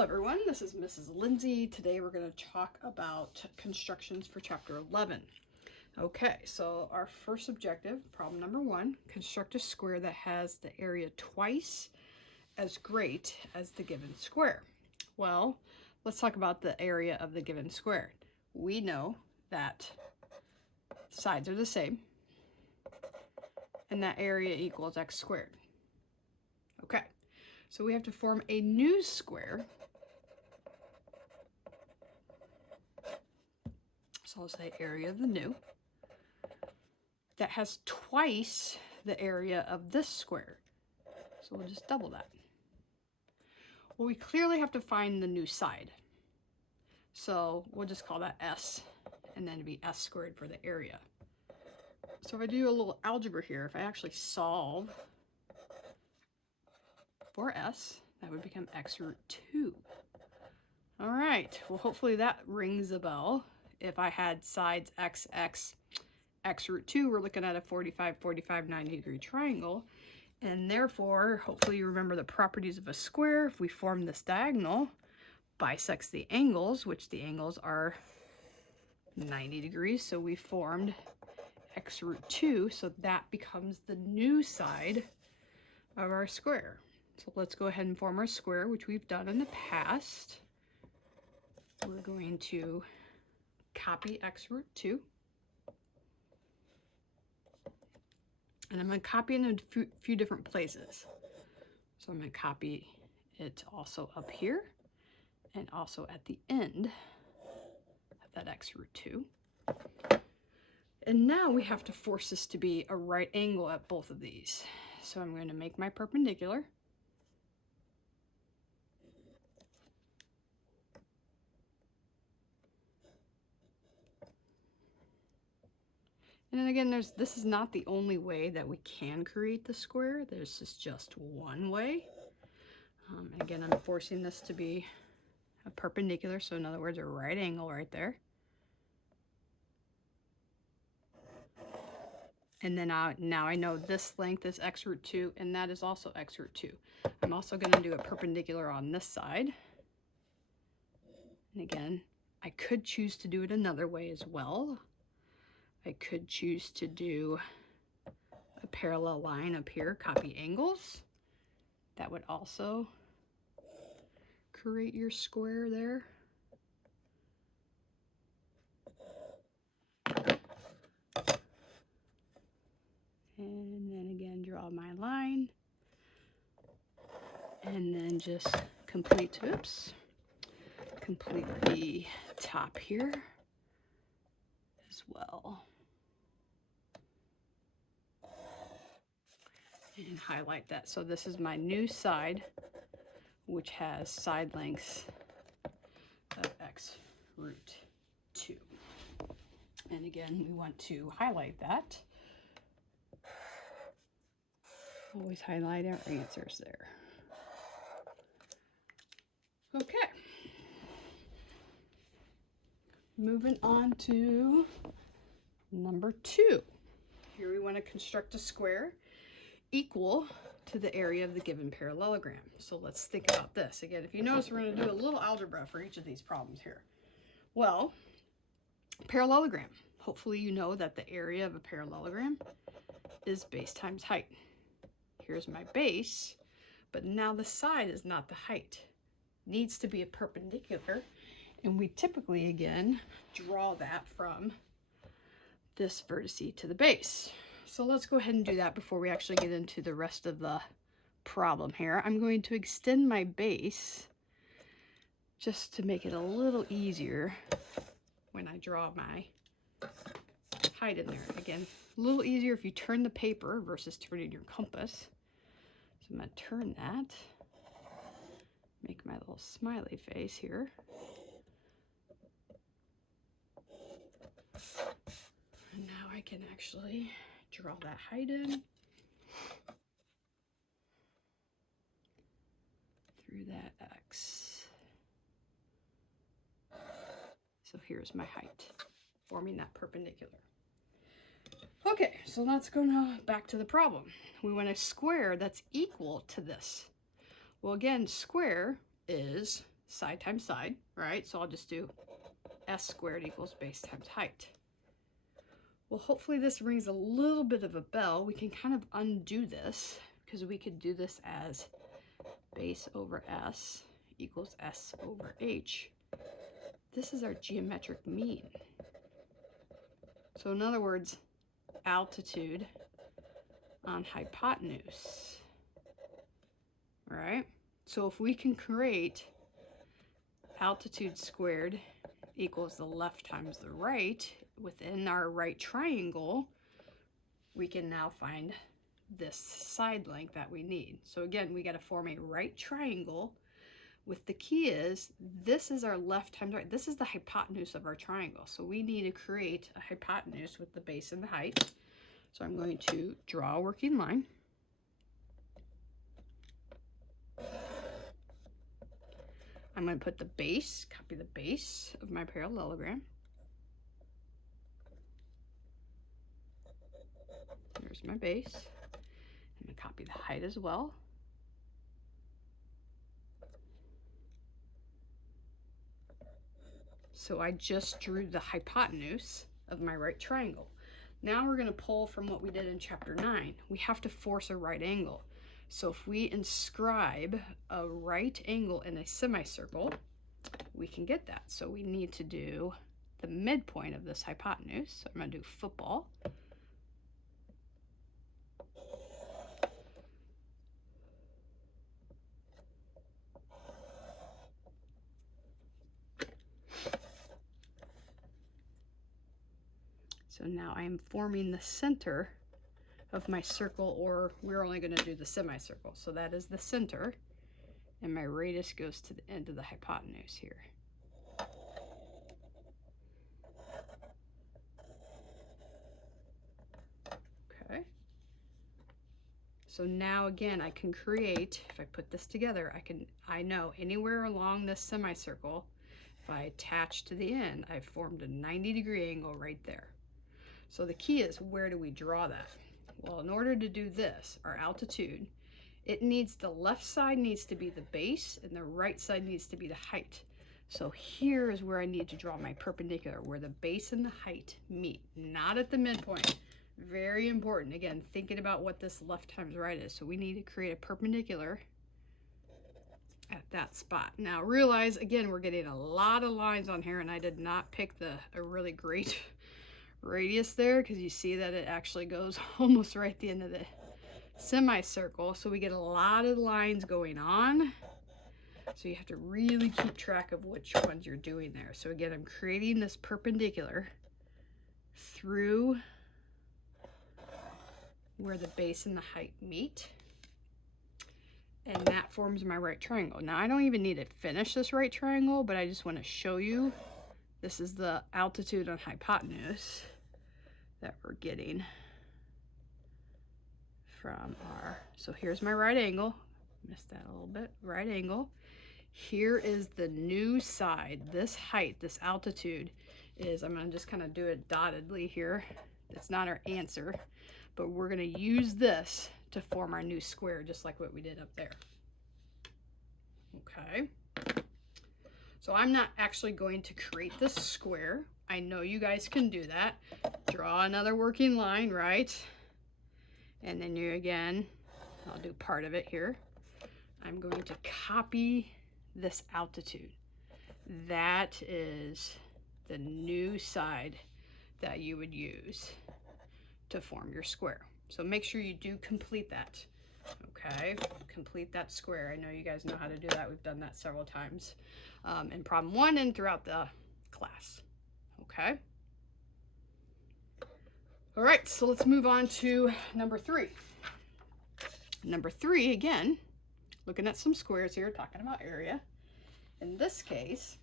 Hello everyone, this is Mrs. Lindsay. Today we're going to talk about constructions for chapter 11. Okay, so our first objective, problem number 1, construct a square that has the area twice as great as the given square. Well, let's talk about the area of the given square. We know that sides are the same and that area equals x squared. Okay, so we have to form a new square. So I'll say area of the new that has twice the area of this square. So we'll just double that. Well, we clearly have to find the new side. So we'll just call that S, and then it'd be S squared for the area. So if I do a little algebra here, if I actually solve for S, that would become x root 2. All right, well, hopefully that rings a bell. If I had sides x root 2, we're looking at a 45, 90 degree triangle. And therefore, hopefully you remember the properties of a square. If we form this diagonal, bisects the angles, which the angles are 90 degrees. So we formed x root 2, so that becomes the new side of our square. So let's go ahead and form our square, which we've done in the past. We're going to copy x root 2. And I'm going to copy it in a few different places. So I'm going to copy it also up here and also at the end of that x root 2. And now we have to force this to be a right angle at both of these. So I'm going to make my perpendicular. And then again, this is not the only way that we can create the square. This is just one way. Again, I'm forcing this to be a perpendicular, so in other words, a right angle right there. And then now I know this length is x root 2, and that is also x root 2. I'm also going to do a perpendicular on this side. And again, I could choose to do it another way as well. I could choose to do a parallel line up here, copy angles. That would also create your square there. And then again, draw my line. And then just complete the top here as well. And highlight that. So this is my new side, which has side lengths of x root 2. And again, we want to highlight that. Always highlight our answers there. Okay. Moving on to number 2. Here we want to construct a square equal to the area of the given parallelogram. So let's think about this. Again, if you notice, we're going to do a little algebra for each of these problems here. Well, parallelogram. Hopefully you know that the area of a parallelogram is base times height. Here's my base, but now the side is not the height. It needs to be a perpendicular, and we typically, again, draw that from this vertice to the base. So let's go ahead and do that before we actually get into the rest of the problem here. I'm going to extend my base just to make it a little easier when I draw my height in there. Again, a little easier if you turn the paper versus turning your compass. So I'm going to turn that, make my little smiley face here. And now I can actually draw that height in through that X. So here's my height, forming that perpendicular. Okay, so let's go now back to the problem. We want a square that's equal to this. Well, again, square is side times side, right? So I'll just do s squared equals base times height. Well, hopefully this rings a little bit of a bell. We can kind of undo this because we could do this as base over s equals s over h. This is our geometric mean. So in other words, altitude on hypotenuse, right? So if we can create altitude squared equals the left times the right within our right triangle, we can now find this side length that we need. So again, we got to form a right triangle with the key is this is our left times right. This is the hypotenuse of our triangle. So we need to create a hypotenuse with the base and the height. So I'm going to draw a working line. I'm going to put the base, copy the base of my parallelogram. There's my base. I'm going to copy the height as well. So I just drew the hypotenuse of my right triangle. Now we're going to pull from what we did in chapter 9. We have to force a right angle. So if we inscribe a right angle in a semicircle, we can get that. So we need to do the midpoint of this hypotenuse. So I'm going to do football. So now I am forming the center of my circle, or we're only going to do the semicircle. So that is the center, and my radius goes to the end of the hypotenuse here. Okay. So now again, I can create, if I put this together, I know anywhere along this semicircle, if I attach to the end, I've formed a 90-degree angle right there. So the key is, where do we draw that? Well, in order to do this, our altitude, the left side needs to be the base and the right side needs to be the height. So here is where I need to draw my perpendicular, where the base and the height meet, not at the midpoint. Very important. Again, thinking about what this left times right is. So we need to create a perpendicular at that spot. Now realize, again, we're getting a lot of lines on here, and I did not pick a really great radius there, because you see that it actually goes almost right at the end of the semicircle. So we get a lot of lines going on. So you have to really keep track of which ones you're doing there. So again, I'm creating this perpendicular through where the base and the height meet. And that forms my right triangle. Now I don't even need to finish this right triangle, but I just want to show you this is the altitude on hypotenuse that we're getting from our, so here's my right angle. Missed that a little bit, right angle. Here is the new side. This height, this altitude is, I'm gonna just kind of do it dottedly here. It's not our answer, but we're gonna use this to form our new square, just like what we did up there. Okay. So I'm not actually going to create this square. I know you guys can do that. Draw another working line, right? And then you, again, I'll do part of it here. I'm going to copy this altitude. That is the new side that you would use to form your square. So make sure you do complete that. Okay, complete that square. I know you guys know how to do that. We've done that several times in problem 1 and throughout the class. Okay. All right, so let's move on to number 3. Number 3, again, looking at some squares here, talking about area. In this case,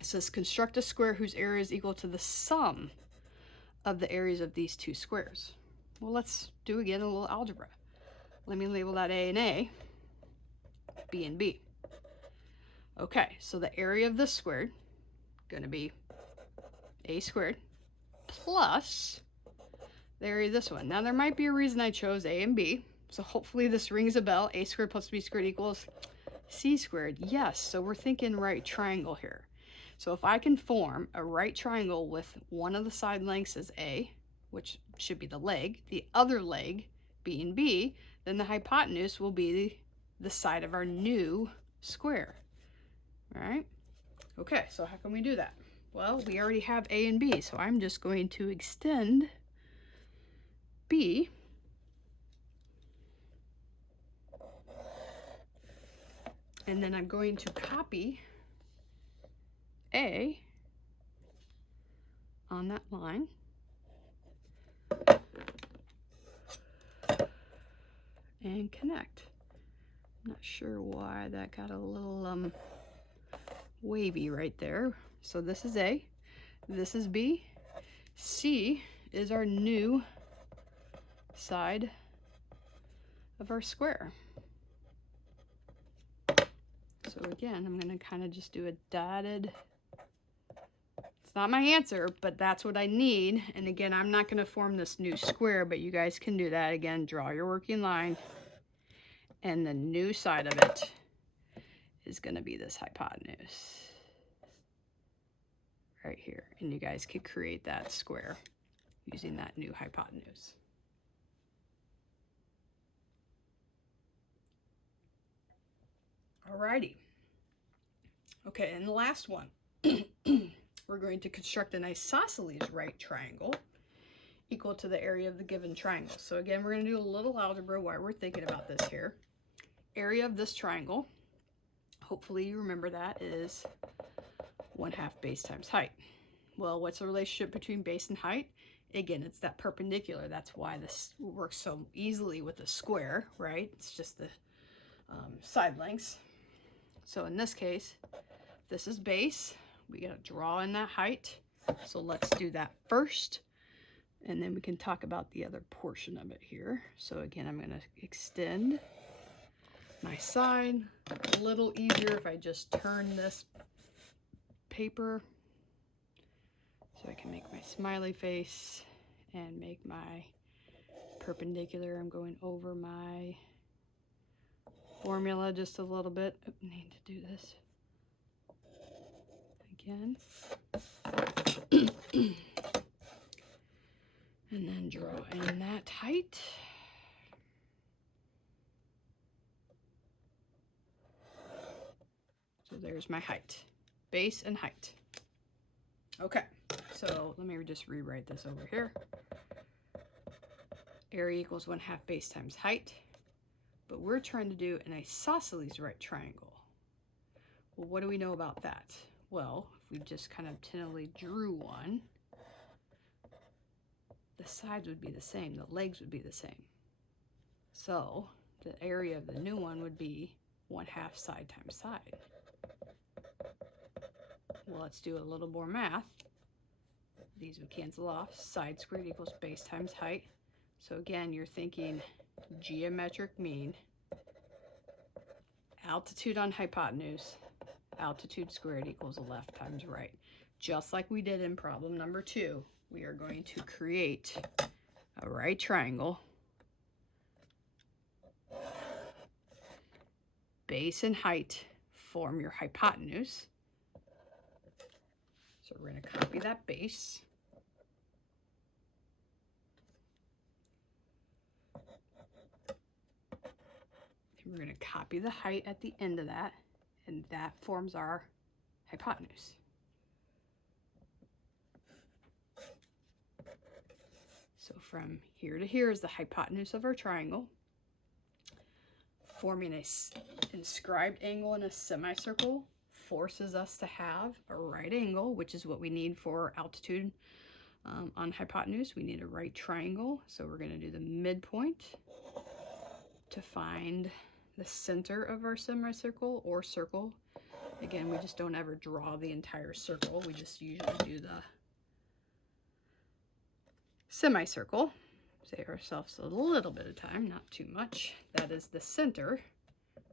it says construct a square whose area is equal to the sum of the areas of these two squares. Well, let's do again a little algebra. Let me label that A and A, B and B. Okay, so the area of this squared going to be A squared plus the area of this one. Now there might be a reason I chose A and B, so hopefully this rings a bell. A squared plus B squared equals C squared, yes, so we're thinking right triangle here. So if I can form a right triangle with one of the side lengths as A, which should be the leg, the other leg being B, then the hypotenuse will be the side of our new square, all right? Okay, so how can we do that? Well, we already have A and B, so I'm just going to extend B and then I'm going to copy A on that line. And connect. I'm not sure why that got a little wavy right there. So this is A, this is B, C is our new side of our square. So again, I'm going to kind of just do a dotted. It's not my answer, but that's what I need. And again, I'm not going to form this new square, but you guys can do that. Again, draw your working line. And the new side of it is going to be this hypotenuse right here. And you guys could create that square using that new hypotenuse. Alrighty. Okay, and the last one. We're going to construct an isosceles right triangle equal to the area of the given triangle. So again, we're going to do a little algebra while we're thinking about this here. Area of this triangle, hopefully you remember that, is 1/2 base times height. Well, what's the relationship between base and height? Again, it's that perpendicular. That's why this works so easily with a square, right? It's just the side lengths. So in this case, this is base. We got to draw in that height. So let's do that first. And then we can talk about the other portion of it here. So again, I'm going to extend my side. A little easier if I just turn this paper so I can make my smiley face and make my perpendicular. I'm going over my formula just a little bit. I need to do this again. And then draw in that height. So there's my height, base and height. Okay, so let me just rewrite this over here. Area equals 1/2 base times height, but we're trying to do an isosceles right triangle. Well, what do we know about that? Well, if we just kind of tentatively drew one, the sides would be the same, the legs would be the same. So the area of the new one would be 1/2 side times side. Well, let's do a little more math. These would cancel off. Side squared equals base times height. So again, you're thinking geometric mean, altitude on hypotenuse, altitude squared equals left times right. Just like we did in problem number 2, we are going to create a right triangle. Base and height form your hypotenuse. So we're going to copy that base. And we're going to copy the height at the end of that, and that forms our hypotenuse. So from here to here is the hypotenuse of our triangle. Forming an inscribed angle in a semicircle forces us to have a right angle, which is what we need for altitude on hypotenuse. We need a right triangle. So we're going to do the midpoint to find the center of our semicircle or circle. Again, we just don't ever draw the entire circle. We just usually do the semicircle. Save ourselves a little bit of time, not too much. That is the center,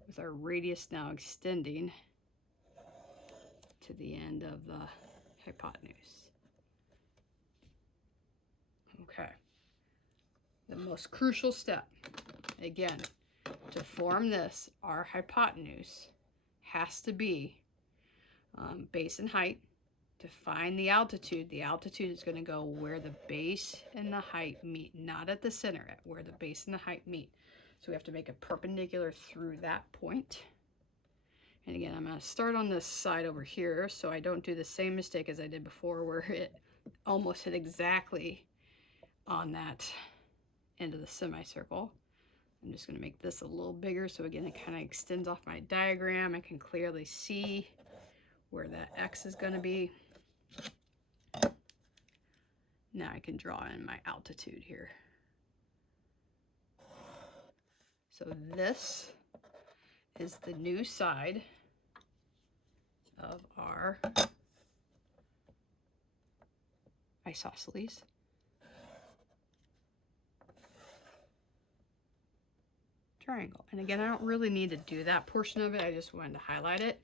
with our radius now extending to the end of the hypotenuse. Okay. The most crucial step, again, to form this, our hypotenuse, has to be base and height. To find the altitude is going to go where the base and the height meet, not at the center, at where the base and the height meet. So we have to make a perpendicular through that point. And again, I'm going to start on this side over here so I don't do the same mistake as I did before where it almost hit exactly on that end of the semicircle. I'm just going to make this a little bigger so again it kind of extends off my diagram. I can clearly see where that X is going to be. Now I can draw in my altitude here. So this is the new side of our isosceles. Triangle. And again, I don't really need to do that portion of it. I just wanted to highlight it.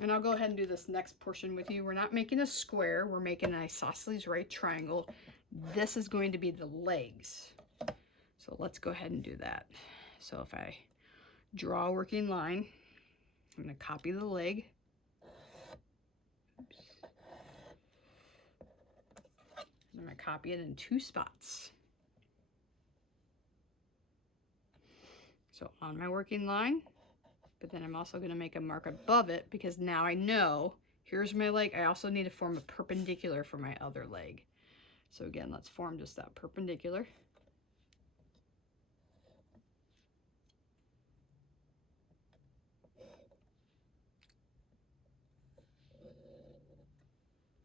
And I'll go ahead and do this next portion with you. We're not making a square. We're making an isosceles right triangle. This is going to be the legs. So let's go ahead and do that. So if I draw a working line, I'm going to copy the leg. Oops. I'm going to copy it in 2 spots. So on my working line, but then I'm also going to make a mark above it because now I know here's my leg. I also need to form a perpendicular for my other leg. So again, let's form just that perpendicular.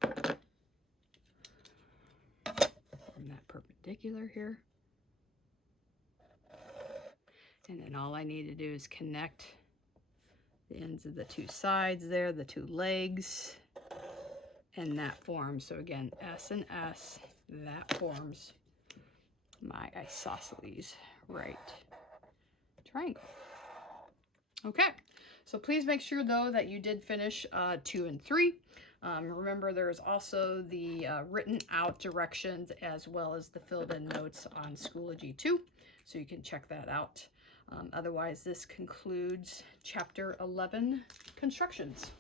Form that perpendicular here. And then all I need to do is connect the ends of the 2 sides there, the 2 legs, and that forms. So again, S and S, that forms my isosceles right triangle. Okay, so please make sure though that you did finish 2 and 3. Remember there's also the written out directions as well as the filled in notes on Schoology 2, so you can check that out. Otherwise, this concludes Chapter 11, Constructions.